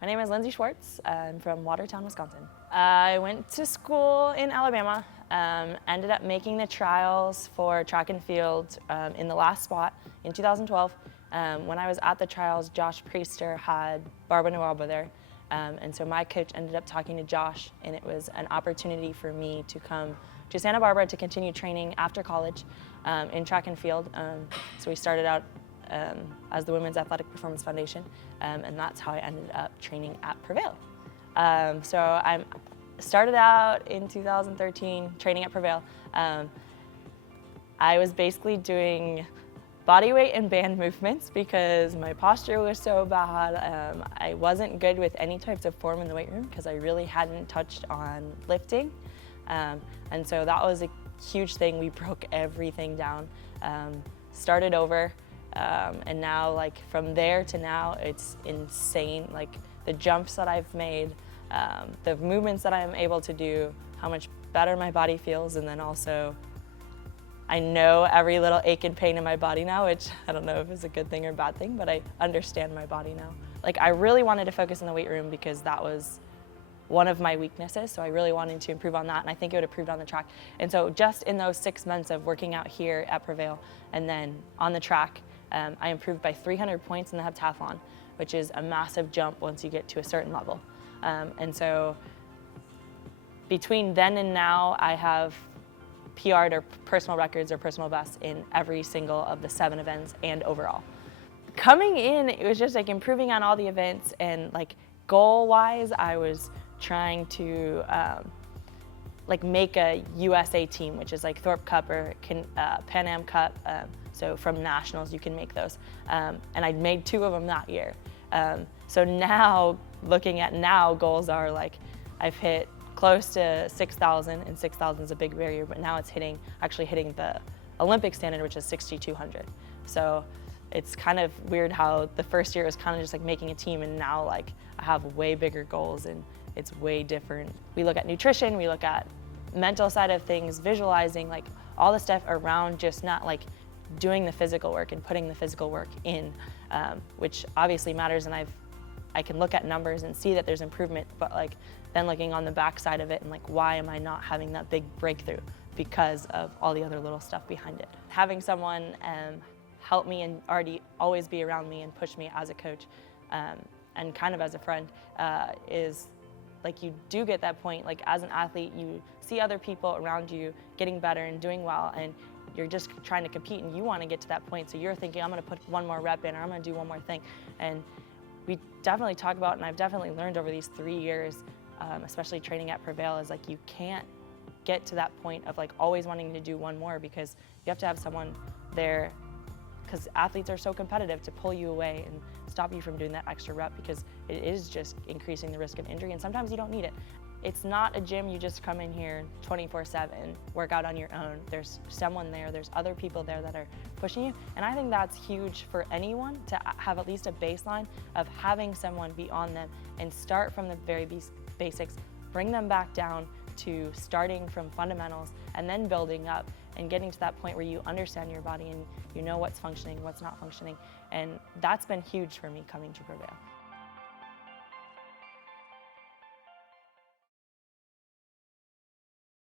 My name is Lindsay Schwartz. I'm from Watertown, Wisconsin. I went to school in Alabama, ended up making the trials for track and field in the last spot in 2012. When I was at the trials, Josh Priester had Barbara Nawaba there. And so my coach ended up talking to Josh, and it was an opportunity for me to come to Santa Barbara to continue training after college in track and field. So we started out as the Women's Athletic Performance Foundation, and that's how I ended up training at Prevail. So I started out in 2013 training at Prevail. I was basically doing body weight and band movements because my posture was so bad. I wasn't good with any types of form in the weight room because I really hadn't touched on lifting. And so that was a huge thing. We broke everything down, started over. And now, like, from there to now, it's insane. Like, the jumps that I've made, the movements that I'm able to do, how much better my body feels, and then also I know every little ache and pain in my body now, which I don't know if it's a good thing or a bad thing, but I understand my body now. Like, I really wanted to focus in the weight room because that was one of my weaknesses, so I really wanted to improve on that, and I think it would have improved on the track. And so just in those 6 months of working out here at Prevail and then on the track, I improved by 300 points in the heptathlon, which is a massive jump once you get to a certain level. And so between then and now, I have PR'd or personal records or personal bests in every single of the 7 events and overall. Coming in, it was just like improving on all the events, and like goal-wise, I was trying to like make a USA team, which is like Thorpe Cup or Pan Am Cup. So from nationals, you can make those. And I made 2 of them that year. So now, looking at now, goals are like, I've hit close to 6,000, and 6,000 is a big barrier, but now it's actually hitting the Olympic standard, which is 6,200. So it's kind of weird how the first year was kind of just like making a team, and now like I have way bigger goals and it's way different. We look at nutrition, we look at mental side of things, visualizing, like all the stuff around just not like doing the physical work and putting the physical work in, which obviously matters, and I can look at numbers and see that there's improvement, but like then looking on the back side of it and like, why am I not having that big breakthrough? Because of all the other little stuff behind it. Having someone help me and always be around me and push me as a coach and kind of as a friend is like, you do get that point, like as an athlete, you see other people around you getting better and doing well, and you're just trying to compete and you want to get to that point. So you're thinking, I'm going to put one more rep in, or I'm going to do one more thing. And we definitely talk about, and I've definitely learned over these 3 years, especially training at Prevail, is like you can't get to that point of like always wanting to do one more, because you have to have someone there, because athletes are so competitive, to pull you away and stop you from doing that extra rep, because it is just increasing the risk of injury, and sometimes you don't need it. It's not a gym you just come in here 24/7, work out on your own. There's someone there, there's other people there that are pushing you, and I think that's huge for anyone to have at least a baseline of having someone be on them and start from the very basics, bring them back down to starting from fundamentals and then building up and getting to that point where you understand your body and you know what's functioning, what's not functioning, and that's been huge for me coming to Prevail.